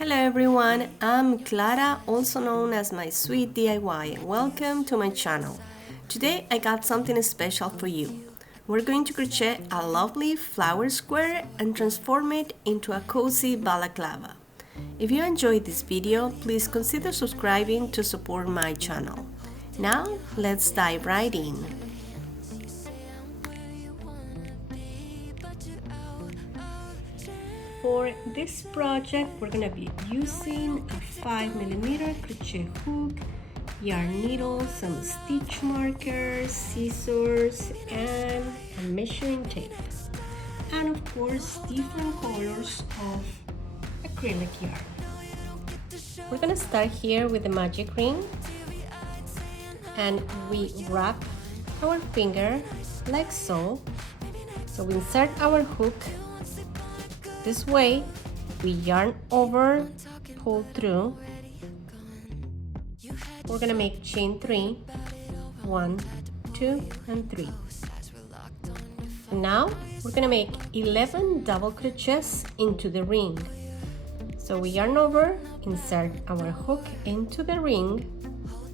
Hello everyone, I'm Clara, also known as my sweet DIY, and welcome to my channel. Today I got something special for you. We're going to crochet a lovely flower square and transform it into a cozy balaclava. If you enjoyed this video, please consider subscribing to support my channel. Now let's dive right in. For this project, we're going to be using a 5mm crochet hook, yarn needle, some stitch markers, scissors, and a measuring tape. And of course, different colors of acrylic yarn. We're going to start here with the magic ring. And we wrap our finger like so. So we insert our hook. This way, we yarn over, pull through. We're gonna make chain 3, 1, 2, and 3. Now, we're gonna make 11 double crochets into the ring. So we yarn over, insert our hook into the ring,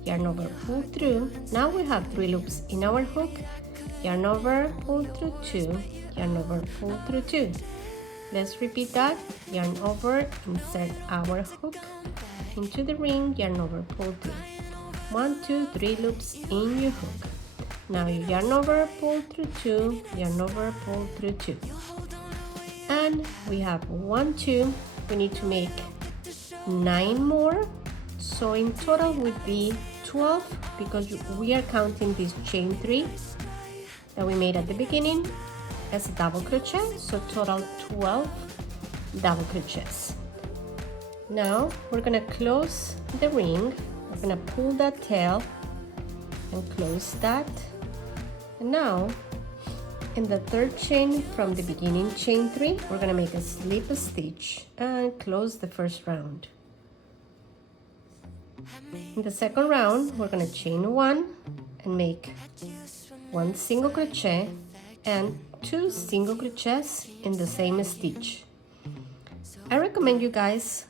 yarn over, pull through. Now we have 3 loops in our hook, yarn over, pull through 2, yarn over, pull through 2. Let's repeat that. Yarn over, insert our hook into the ring, yarn over, pull through. 1, 2, 3 loops in your hook. Now you yarn over, pull through 2, yarn over, pull through 2. And we have 1, 2. We need to make 9 more. So in total would be 12 because we are counting this chain 3 that we made at the beginning as a double crochet, so total 12 double crochets. Now we're gonna close the ring. We're gonna pull that tail and close that. And now in the third chain from the beginning, chain 3, we're gonna make a slip stitch and close the first round. In the second round, we're gonna chain 1 and make 1 single crochet and 2 single crochets in the same stitch. I recommend you guys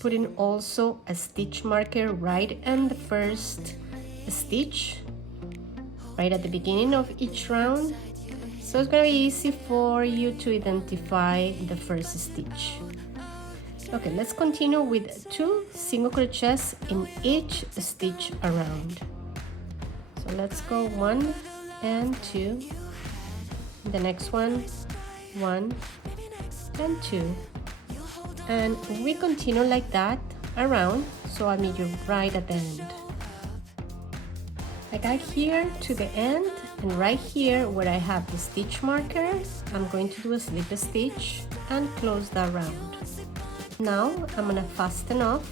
putting also a stitch marker right in the first stitch, right at the beginning of each round, so it's going to be easy for you to identify the first stitch. Okay, let's continue with 2 single crochets in each stitch around. So let's go 1 and 2. The next one, 1 and 2, and we continue like that around, so I'll meet you right at the end. I got here to the end, and right here where I have the stitch marker, I'm going to do a slip stitch and close that round. Now I'm gonna fasten off.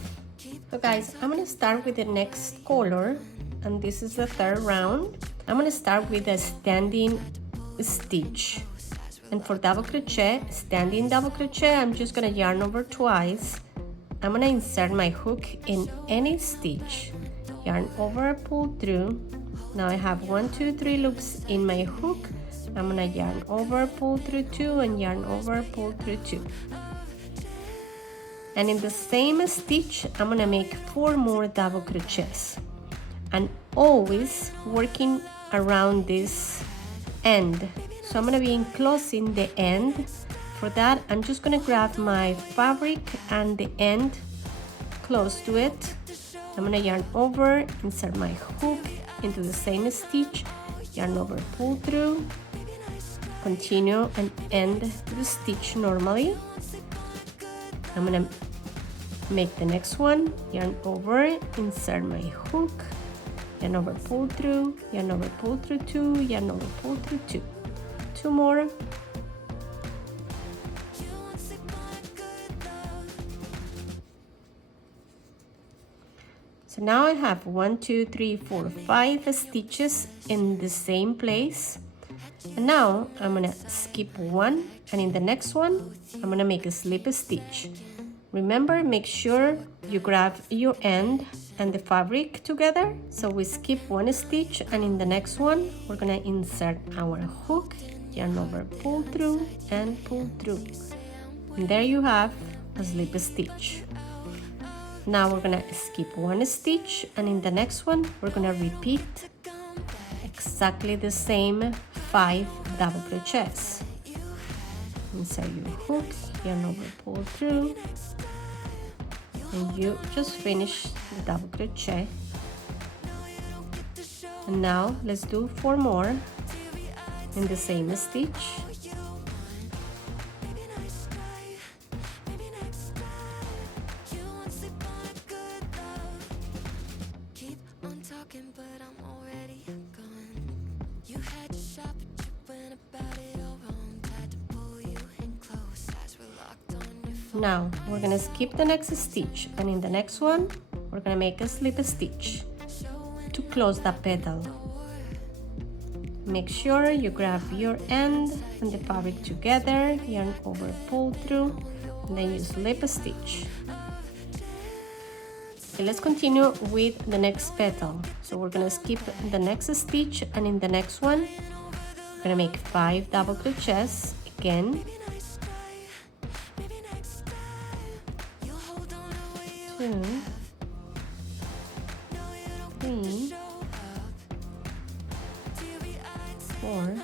So guys, I'm gonna start with the next color, and this is the third round. I'm gonna start with a standing stitch, and for double crochet, standing double crochet, I'm just gonna yarn over twice. I'm gonna insert my hook in any stitch, yarn over, pull through. Now I have 1, 2, 3 loops in my hook. I'm gonna yarn over, pull through 2, and yarn over, pull through 2. And in the same stitch, I'm gonna make 4 more double crochets, and always working around this end. So I'm going to be enclosing the end. For that, I'm just going to grab my fabric and the end close to it. I'm going to yarn over, insert my hook into the same stitch, yarn over, pull through, continue and end the stitch normally. I'm going to make the next one, yarn over, insert my hook, yarn over, pull through, yarn over, pull through 2, yarn over, pull through 2. 2 more. So now I have 1, 2, 3, 4, 5 stitches in the same place. And now I'm gonna skip 1, and in the next one, I'm gonna make a slip stitch. Remember, make sure you grab your end and the fabric together. So we skip 1 stitch, and in the next one, we're gonna insert our hook, yarn over, pull through, and pull through. And there you have a slip stitch. Now we're gonna skip one stitch, and in the next one we're gonna repeat exactly the same 5 double crochets. Insert your hook, yarn over, pull through, and you just finish the double crochet. And now let's do 4 more in the same stitch. Now we're gonna skip the next stitch, and in the next one we're gonna make a slip stitch to close that petal. Make sure you grab your end and the fabric together, yarn over, pull through, and then you slip a stitch. Okay, let's continue with the next petal. So we're gonna skip the next stitch, and in the next one we're gonna make 5 double crochets again. 2, 3, 4, 5.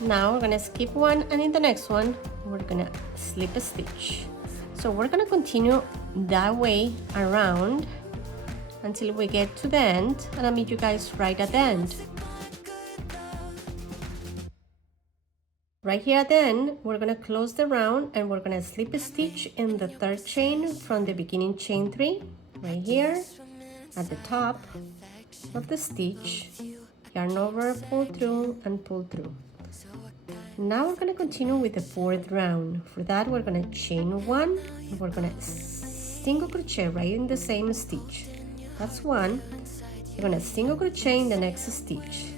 Now we're gonna skip one, and in the next one we're gonna slip a stitch. So we're gonna continue that way around until we get to the end, and I'll meet you guys right at the end. Right here at the end, we're gonna close the round, and we're gonna slip a stitch in the 3rd chain from the beginning chain 3, right here at the top of the stitch, yarn over, pull through, and pull through. Now we're gonna continue with the 4th round. For that, we're gonna chain 1, and we're gonna single crochet right in the same stitch. That's 1. We're gonna single crochet in the next stitch.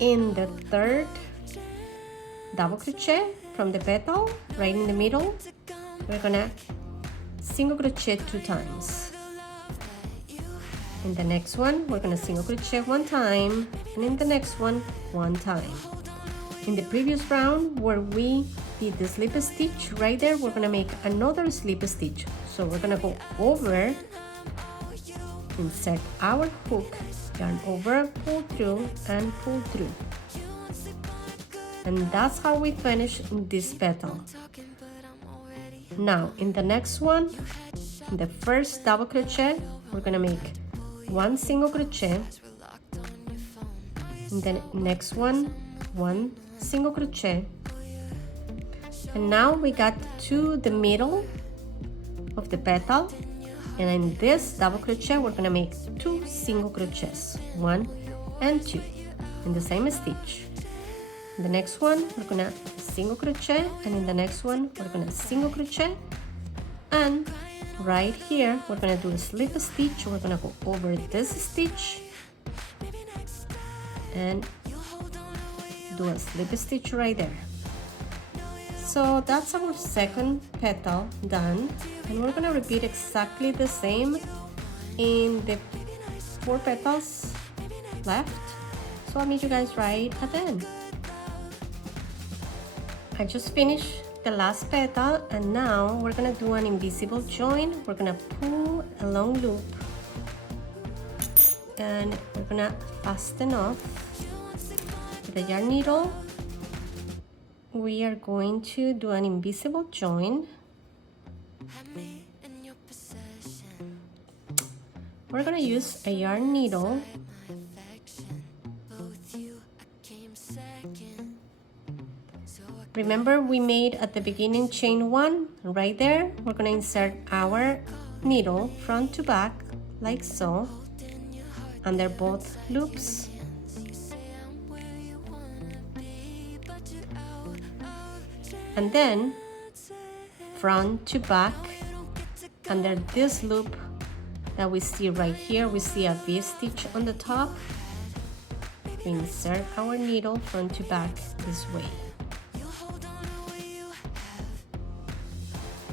In the 3rd double crochet from the petal right in the middle, we're gonna single crochet 2 times. In the next one we're gonna single crochet 1 time, and in the next one 1 time. In the previous round where we did the slip stitch, right there we're gonna make another slip stitch. So we're gonna go over, insert our hook, yarn over, pull through, and pull through. And that's how we finish this petal. Now in the next one, in the 1st double crochet, we're gonna make 1 single crochet. In the next one, 1 single crochet. And now we got to the middle of the petal, and in this double crochet we're gonna make 2 single crochets, 1 and 2 in the same stitch. In the next one we're gonna single crochet, and in the next one we're gonna single crochet, and right here we're gonna do a slip stitch. We're gonna go over this stitch and do a slip stitch right there. So that's our 2nd petal done, and we're gonna repeat exactly the same in the 4 petals left. So I'll meet you guys right at the end. I just finished the last petal, and now we're gonna do an invisible join. We're gonna pull a long loop, and we're gonna fasten off with the yarn needle. We are going to do an invisible join. We're gonna use a yarn needle. Remember we made at the beginning chain 1, right there we're gonna insert our needle front to back like so under both loops. And then front to back under this loop that we see right here, we see a V stitch on the top. We insert our needle front to back this way.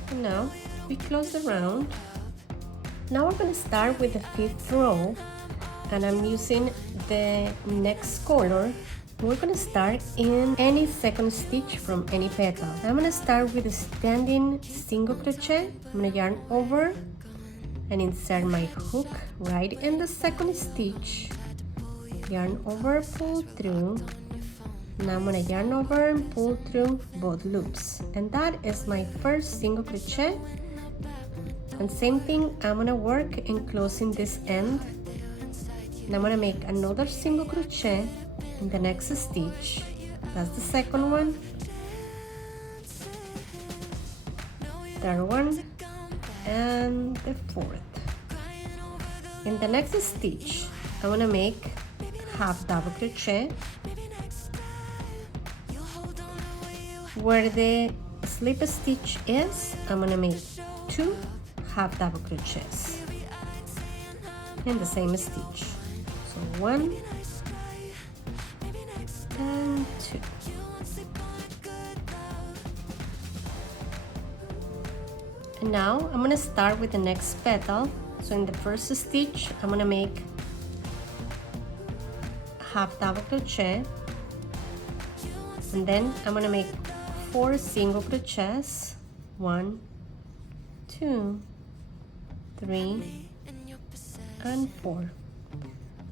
And now we close the round. Now we're going to start with the 5th row, and I'm using the next color, we're gonna start in any second stitch from any petal. I'm gonna start with a standing single crochet. I'm gonna yarn over and insert my hook right in the second stitch, yarn over, pull through. Now I'm gonna yarn over and pull through both loops, and that is my first single crochet. And same thing, I'm gonna work in closing this end. And I'm gonna make another single crochet in the next stitch. That's the second one, third one, and the fourth. In the next stitch, I'm gonna make half double crochet where the slip stitch is. I'm gonna make 2 half double crochets in the same stitch. So 1 and 2. And now I'm gonna start with the next petal. So in the first stitch, I'm gonna make half double crochet, and then I'm gonna make 4 single crochets. 1, 2, 3, and 4.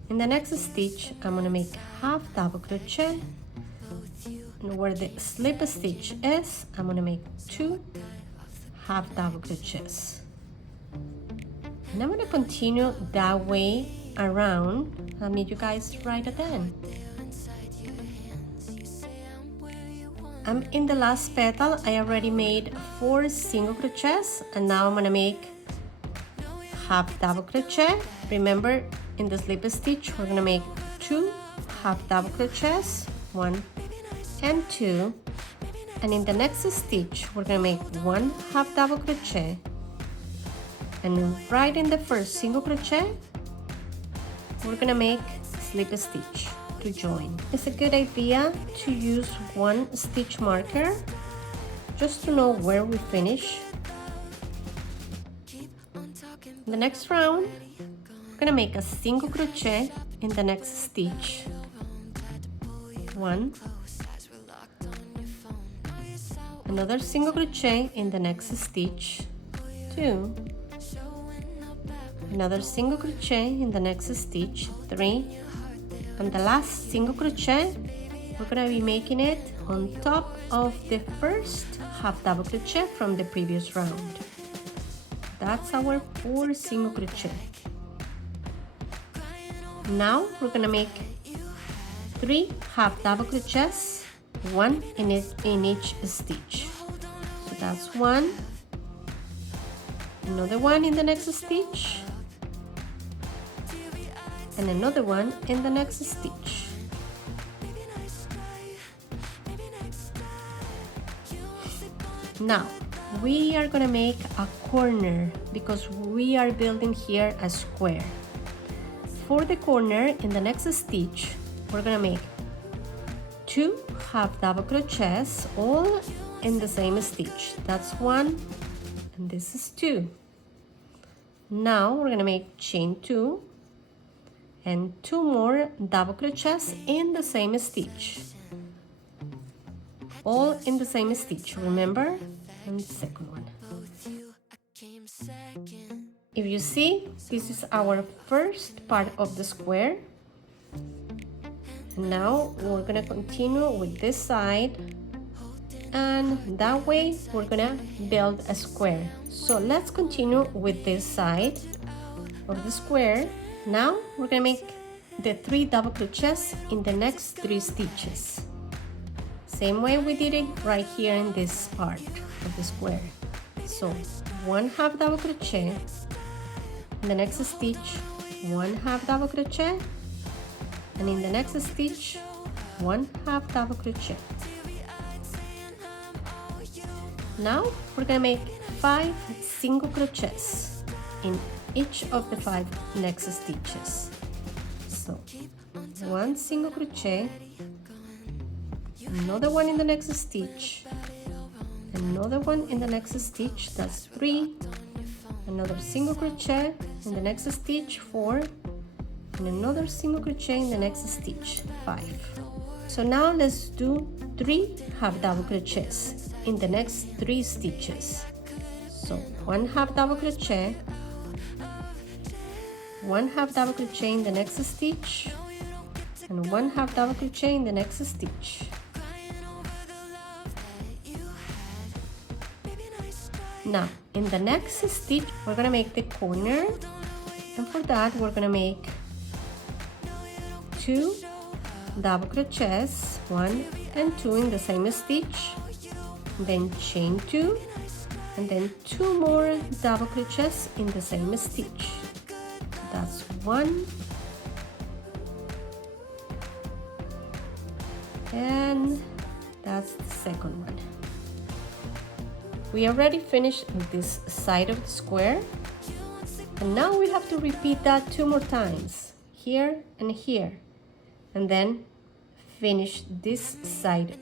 In the next stitch, I'm gonna make half double crochet, and where the slip stitch is, I'm gonna make 2 half double crochets. And I'm gonna continue that way around. I'll meet you guys right at the end. I'm in the last petal. I already made 4 single crochets, and now I'm gonna make half double crochet. Remember, in the slip stitch, we're gonna make 2 half double crochets, 1 and 2. And in the next stitch, we're gonna make 1 half double crochet. And right in the first single crochet, we're gonna make slip stitch to join. It's a good idea to use 1 stitch marker just to know where we finish. In the next round, we're gonna make a single crochet in the next stitch. 1, another single crochet in the next stitch. 2, another single crochet in the next stitch. 3, and the last single crochet, we're gonna be making it on top of the first half double crochet from the previous round. That's our 4 single crochet. Now we're gonna make 3 half double crochets, 1 in each stitch. So that's 1, another one in the next stitch, and another one in the next stitch. Now we are gonna make a corner because we are building here a square. For the corner, in the next stitch, we're gonna make 2 half double crochets all in the same stitch. That's 1, and this is 2. Now we're gonna make chain 2 and 2 more double crochets in the same stitch, all in the same stitch, remember? And the second one. If you see, this is our first part of the square. Now we're gonna continue with this side, and that way we're gonna build a square. So let's continue with this side of the square. Now we're gonna make the 3 double crochets in the next 3 stitches. Same way we did it right here in this part of the square. So 1 half double crochet, in the next stitch 1 half double crochet, and in the next stitch 1 half double crochet. Now we're gonna make 5 single crochets in each of the 5 next stitches. So 1 single crochet, another one in the next stitch, another one in the next stitch, that's 3, another single crochet in the next stitch, 4, and another single crochet in the next stitch, 5. So now let's do 3 half double crochets in the next 3 stitches. So 1 half double crochet, 1 half double crochet in the next stitch, and 1 half double crochet in the next stitch. Now in the next stitch we're gonna make the corner, and for that we're gonna make 2 double crochets, 1 and 2 in the same stitch, then chain 2, and then 2 more double crochets in the same stitch. That's 1, and that's the second one. We already finished this side of the square, and now we have to repeat that 2 more times, here and here, and then finish this side.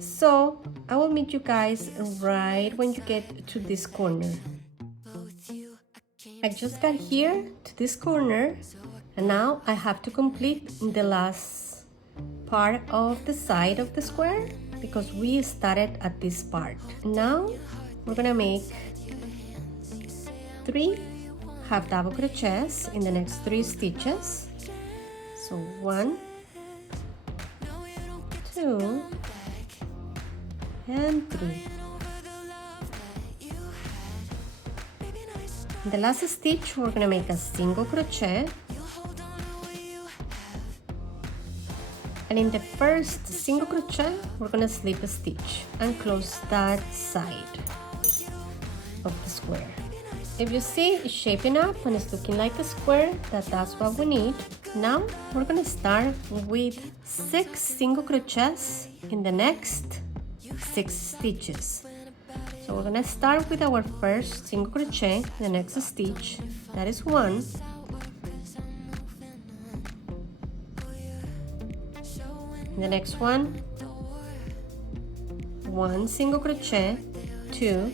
So I will meet you guys right when you get to this corner. I just got here to this corner, and now I have to complete the last part of the side of the square because we started at this part. Now we're gonna make 3 half double crochets in the next 3 stitches. So 1, 2, and 3. In the last stitch we're gonna make a single crochet, and in the first single crochet we're gonna slip a stitch and close that side of the square. If you see it's shaping up and it's looking like a square, that's what we need. Now we're gonna start with 6 single crochets in the next 6 stitches. So we're gonna start with our first single crochet in the next stitch, that is 1. In the next one, 1 single crochet, 2.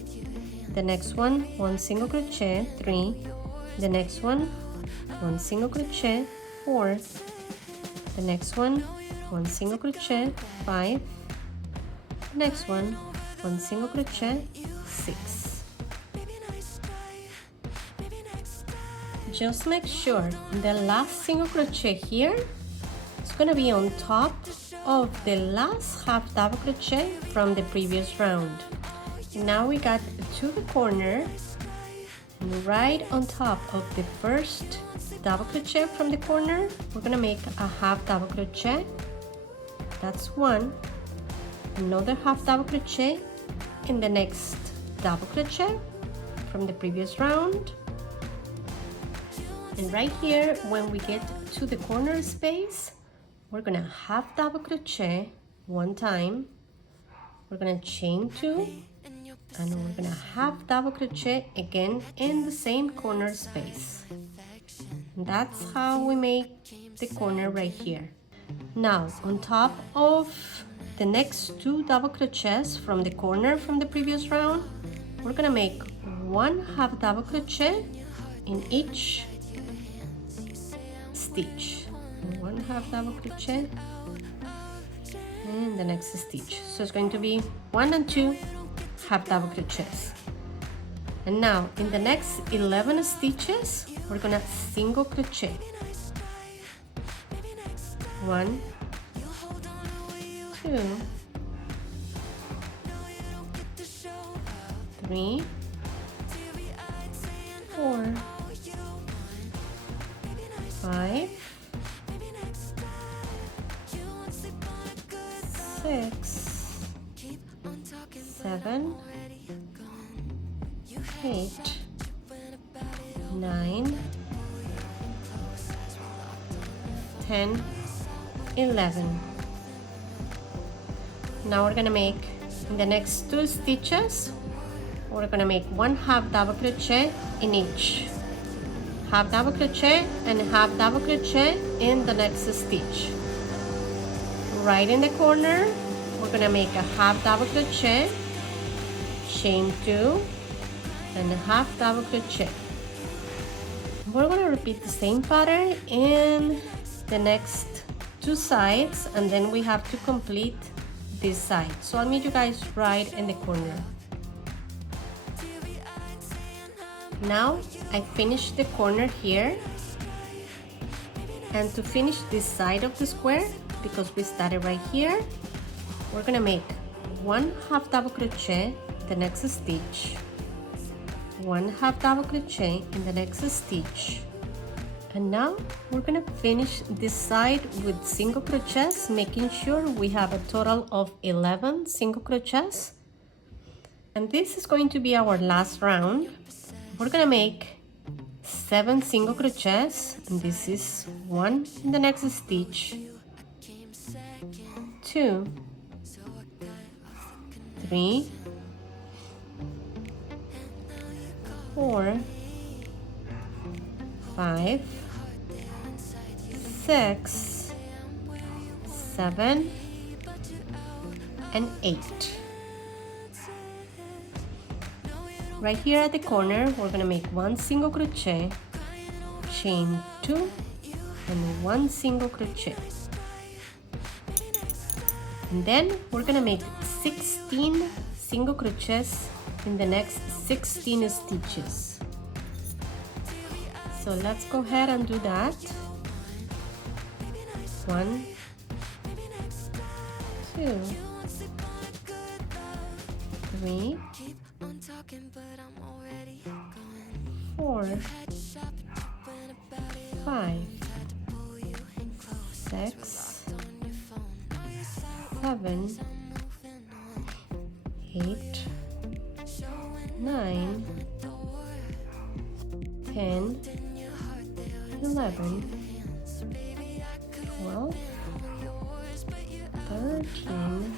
The next one, 1 single crochet, 3. The next one, 1 single crochet, 4. The next one, 1 single crochet, 5. The next one, 1 single crochet, 6. Just make sure the last single crochet here is going to be on top of the last half double crochet from the previous round. Now we got to the corner, and right on top of the first double crochet from the corner we're gonna make a half double crochet, that's 1, another half double crochet in the next double crochet from the previous round, and right here when we get to the corner space we're gonna half double crochet 1 time, we're gonna chain 2, and we're gonna half double crochet again in the same corner space. And that's how we make the corner right here. Now on top of the next 2 double crochets from the corner from the previous round, we're gonna make 1 half double crochet in each stitch, 1 half double crochet in the next stitch. So it's going to be 1 and 2 half double crochets. And now in the next 11 stitches we're gonna single crochet, 1, 2, 3, 4, 5, 6, 7, 8, 9, 10, 11. Now we're gonna make in the next 2 stitches, we're gonna make 1 half double crochet in each, half double crochet and half double crochet in the next stitch. Right in the corner we're gonna make a half double crochet, chain 2, and a half double crochet. We're going to repeat the same pattern in the next two sides, and then we have to complete this side. So I'll meet you guys right in the corner. Now I finished the corner here, and to finish this side of the square, because we started right here, we're gonna make 1/2 double crochet the next stitch, 1/2 double crochet in the next stitch, and now we're gonna finish this side with single crochets, making sure we have a total of 11 single crochets. And this is going to be our last round. We're gonna make 7 single crochets, and this is 1 in the next stitch, 2, 3, 4, 5, 6, 7, and 8. Right here at the corner, we're gonna make 1 single crochet, chain 2, and 1 single crochet. And then we're gonna make 16 single crochets in the next 16 stitches. So let's go ahead and do that. 1, 2, 3, 4, 5, 6, 7, 8, 9, 10, 11, 12, 13,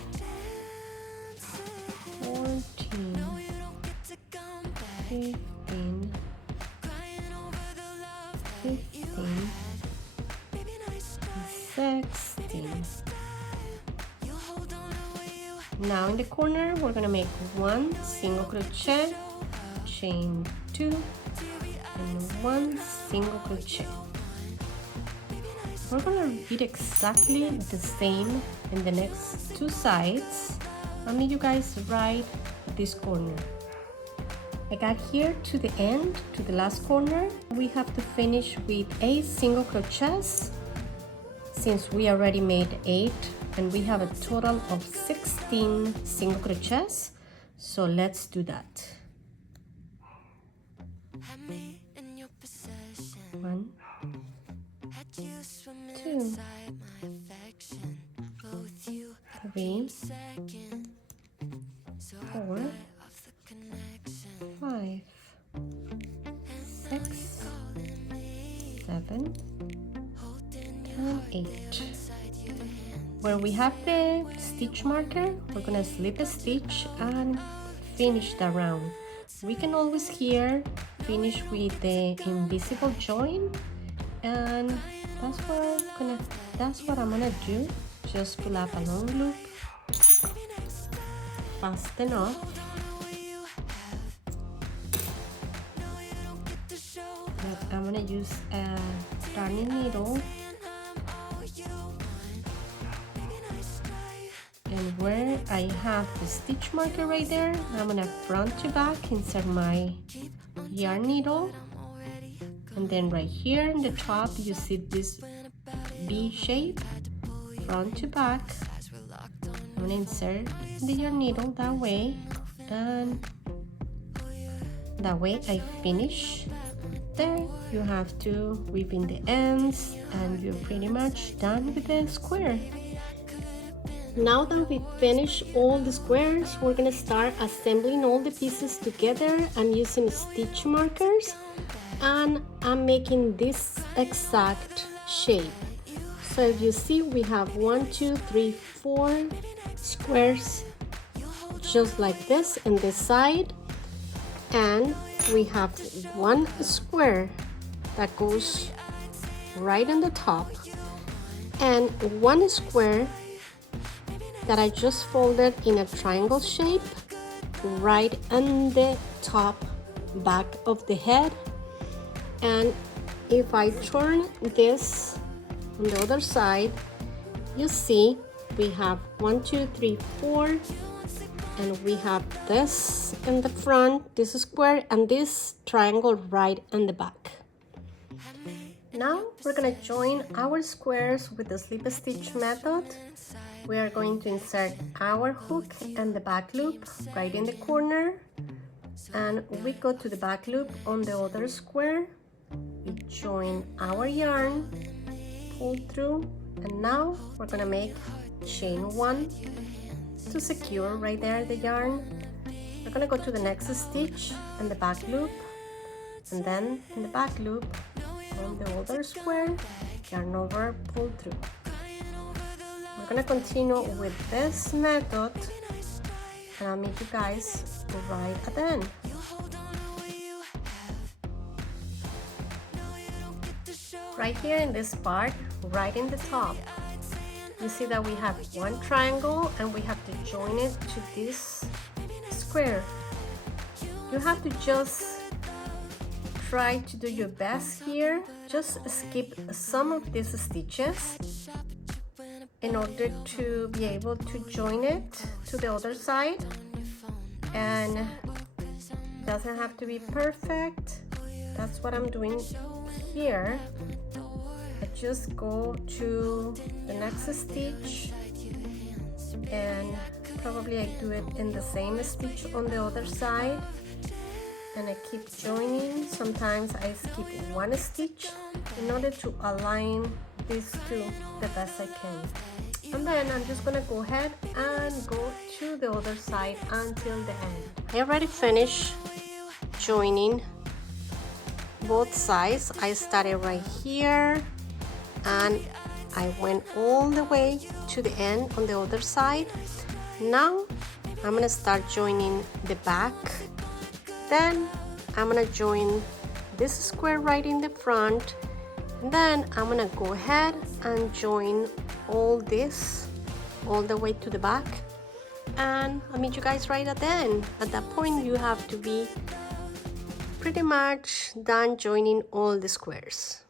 14, 15, 16. Now in the corner, we're gonna make 1 single crochet, chain 2, and 1 single crochet. We're gonna repeat exactly the same in the next two sides. I'll meet you guys right at this corner. I got here to the end, to the last corner. We have to finish with 8 single crochets, since we already made 8, and we have a total of 16 single crochets. So let's do that. 1, 2, 3, 4, 5, 6, 7, and 8. Where we have the stitch marker, we're gonna slip a stitch and finish the round. We can always here finish with the invisible join, and that's what I'm gonna do. Just pull up a long loop fast enough. But I'm gonna use a darning needle, and where I have the stitch marker right there, I'm gonna front to back insert my yarn needle, and then right here in the top you see this V shape, front to back. I'm gonna insert the yarn needle that way, and that way I finish. There you have to weave in the ends, and you're pretty much done with the square. Now that we finish all the squares, we're gonna start assembling all the pieces together. I'm using stitch markers, and I'm making this exact shape. So if you see, we have 1, 2, 3, 4 squares just like this in this side, and we have 1 square that goes right on the top, and 1 square that I just folded in a triangle shape right on the top back of the head, and if I turn this on the other side, you see we have 1, 2, 3, 4, and we have this in the front, this square, and this triangle right in the back. Now we're gonna join our squares with the slip stitch method. We are going to insert our hook and the back loop right in the corner, and we go to the back loop on the other square. We join our yarn, pull through, and now we're gonna make chain 1 to secure right there the yarn. We're gonna go to the next stitch and the back loop, and then in the back loop on the other square, yarn over, pull through. We're gonna continue with this method, and I'll meet you guys right at the end. Right here in this part, right in the top, you see that we have one triangle and we have to join it to this square. You have to just try to do your best here. Just skip some of these stitches in order to be able to join it to the other side, and it doesn't have to be perfect. That's what I'm doing here. I just go to the next stitch, and probably I do it in the same stitch on the other side, and I keep joining. Sometimes I skip one stitch in order to align these two the best I can. And then I'm just gonna go ahead and go to the other side until the end. I already finished joining both sides. I started right here and I went all the way to the end on the other side. Now I'm gonna start joining the back. Then I'm gonna join this square right in the front. And then I'm gonna go ahead and join all this all the way to the back, and I'll meet you guys right at the end. At that point you have to be pretty much done joining all the squares.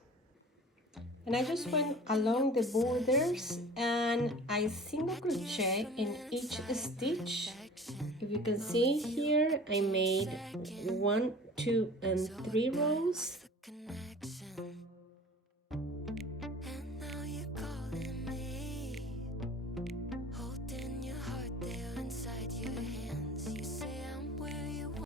And I just went along the borders and I single crochet in each stitch. If you can see here, I made 1, 2, and 3 rows,